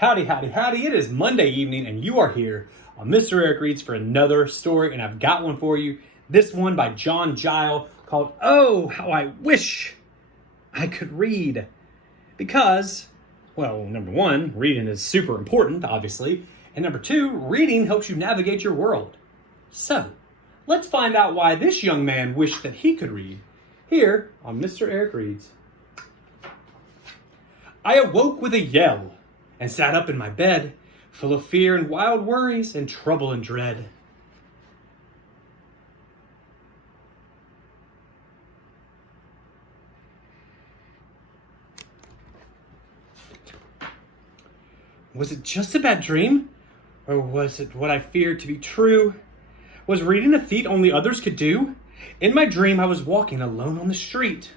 Howdy, howdy, howdy. It is Monday evening and you are here on Mr. Eric Reads for another story, and I've got one for you. This one by John Gile called Oh, How I Wish I Could Read. Because, well, number one, reading is super important, obviously. And number two, reading helps you navigate your world. So, let's find out why this young man wished that he could read here on Mr. Eric Reads. I awoke with a yell and sat up in my bed, full of fear and wild worries and trouble and dread. Was it just a bad dream? Or was it what I feared to be true? Was reading a feat only others could do? In my dream, I was walking alone on the street.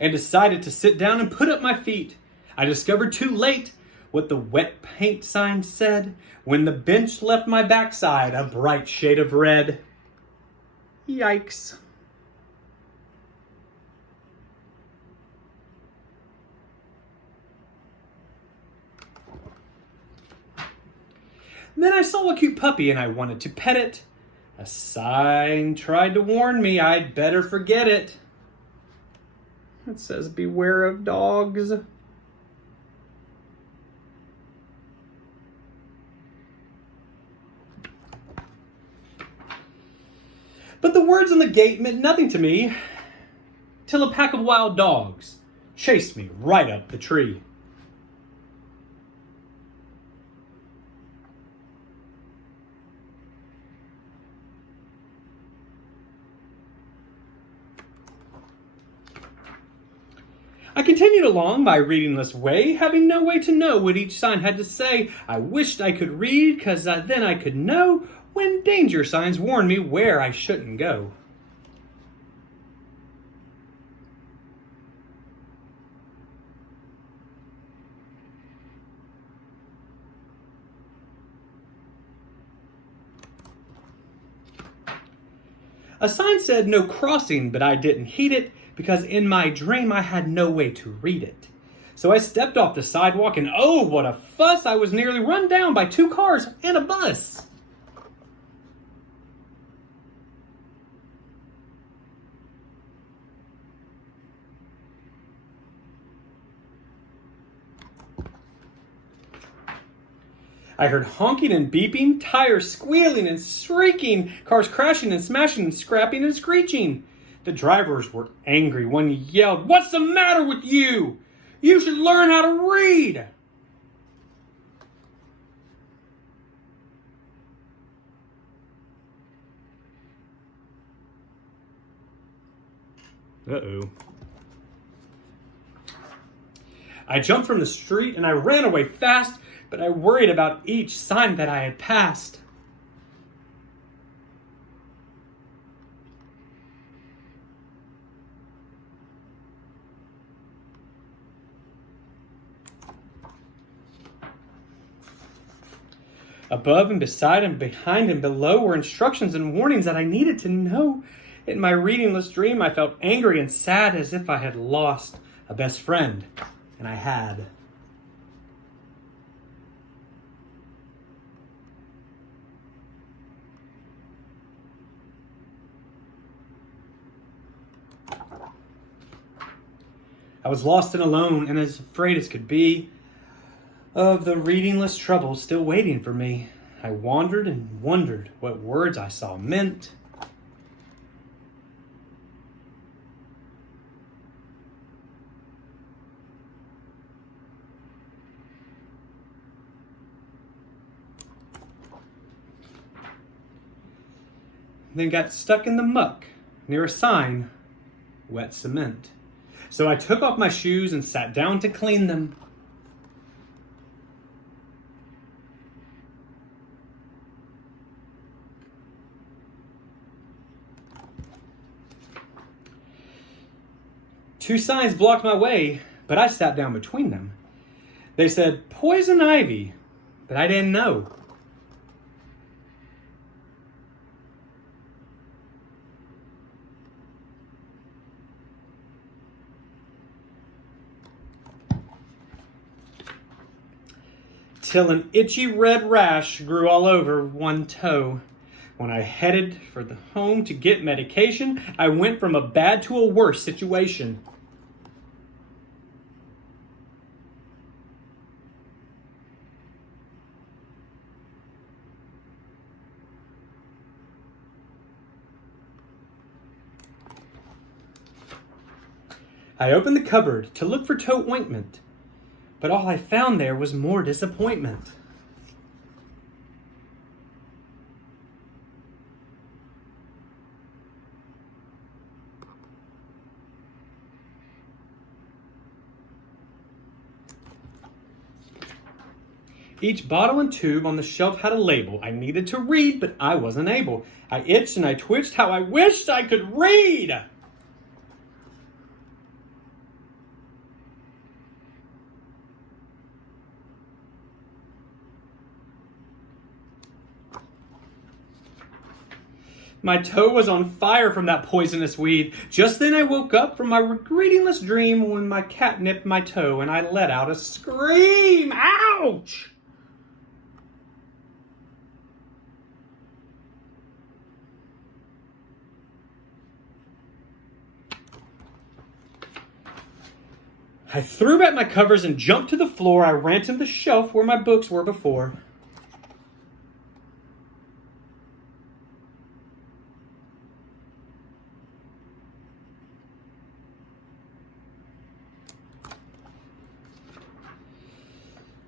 And decided to sit down and put up my feet. I discovered too late what the wet paint sign said when the bench left my backside a bright shade of red. Yikes. Then I saw a cute puppy and I wanted to pet it. A sign tried to warn me I'd better forget it. It says, beware of dogs. But the words on the gate meant nothing to me, till a pack of wild dogs chased me right up the tree. I continued along my readingless way, having no way to know what each sign had to say. I wished I could read, 'cause then I could know when danger signs warned me where I shouldn't go. A sign said no crossing, but I didn't heed it, because in my dream I had no way to read it. So I stepped off the sidewalk and oh, what a fuss! I was nearly run down by 2 cars and a bus. I heard honking and beeping, tires squealing and shrieking, cars crashing and smashing and scrapping and screeching. The drivers were angry. One yelled, "What's the matter with you? You should learn how to read." Uh-oh. I jumped from the street and I ran away fast, but I worried about each sign that I had passed. Above and beside and behind and below were instructions and warnings that I needed to know. In my readingless dream, I felt angry and sad, as if I had lost a best friend, and I had. I was lost and alone and as afraid as could be of the readingless trouble still waiting for me. I wandered and wondered what words I saw meant. Then got stuck in the muck near a sign, wet cement. So I took off my shoes and sat down to clean them. Two signs blocked my way, but I sat down between them. They said, "Poison ivy," but I didn't know. till an itchy red rash grew all over one toe. When I headed for the home to get medication, I went from a bad to a worse situation. I opened the cupboard to look for toe ointment, but all I found there was more disappointment. Each bottle and tube on the shelf had a label. I needed to read, but I wasn't able. I itched and I twitched. How I wished I could read! My toe was on fire from that poisonous weed. Just then I woke up from my greetingless dream when my cat nipped my toe and I let out a scream. Ouch! I threw back my covers and jumped to the floor. I ran to the shelf where my books were before.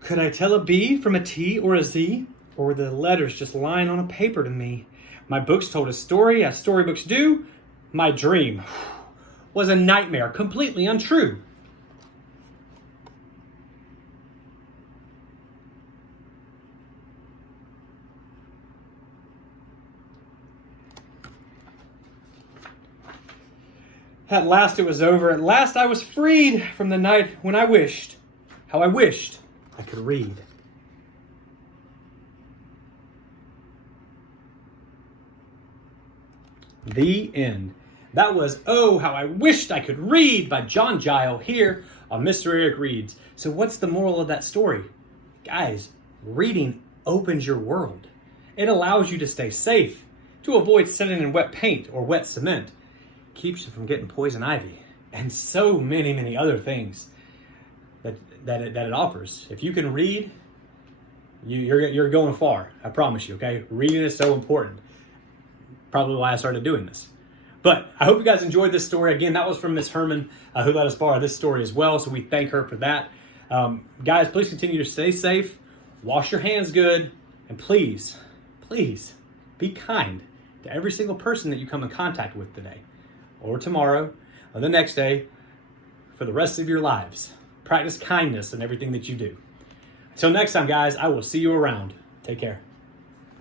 Could I tell a B from a T or a Z? Or were the letters just lying on a paper to me? My books told a story as storybooks do. My dream was a nightmare, completely untrue. At last it was over. At last I was freed from the night when I wished, how I wished I could read. The end. That was Oh, How I Wished I Could Read by John Gile here on Mr. Eric Reads. So what's the moral of that story? Guys, reading opens your world. It allows you to stay safe, to avoid sitting in wet paint or wet cement, keeps you from getting poison ivy, and so many, many other things that it offers. If you can read, you're going far. I promise you, okay? Reading is so important. Probably why I started doing this. But I hope you guys enjoyed this story. Again, that was from Miss Herman, who let us borrow this story as well, so we thank her for that. Guys, please continue to stay safe, wash your hands good, and please, please be kind to every single person that you come in contact with today, or tomorrow, or the next day, for the rest of your lives. Practice kindness in everything that you do. Until next time, guys, I will see you around. Take care.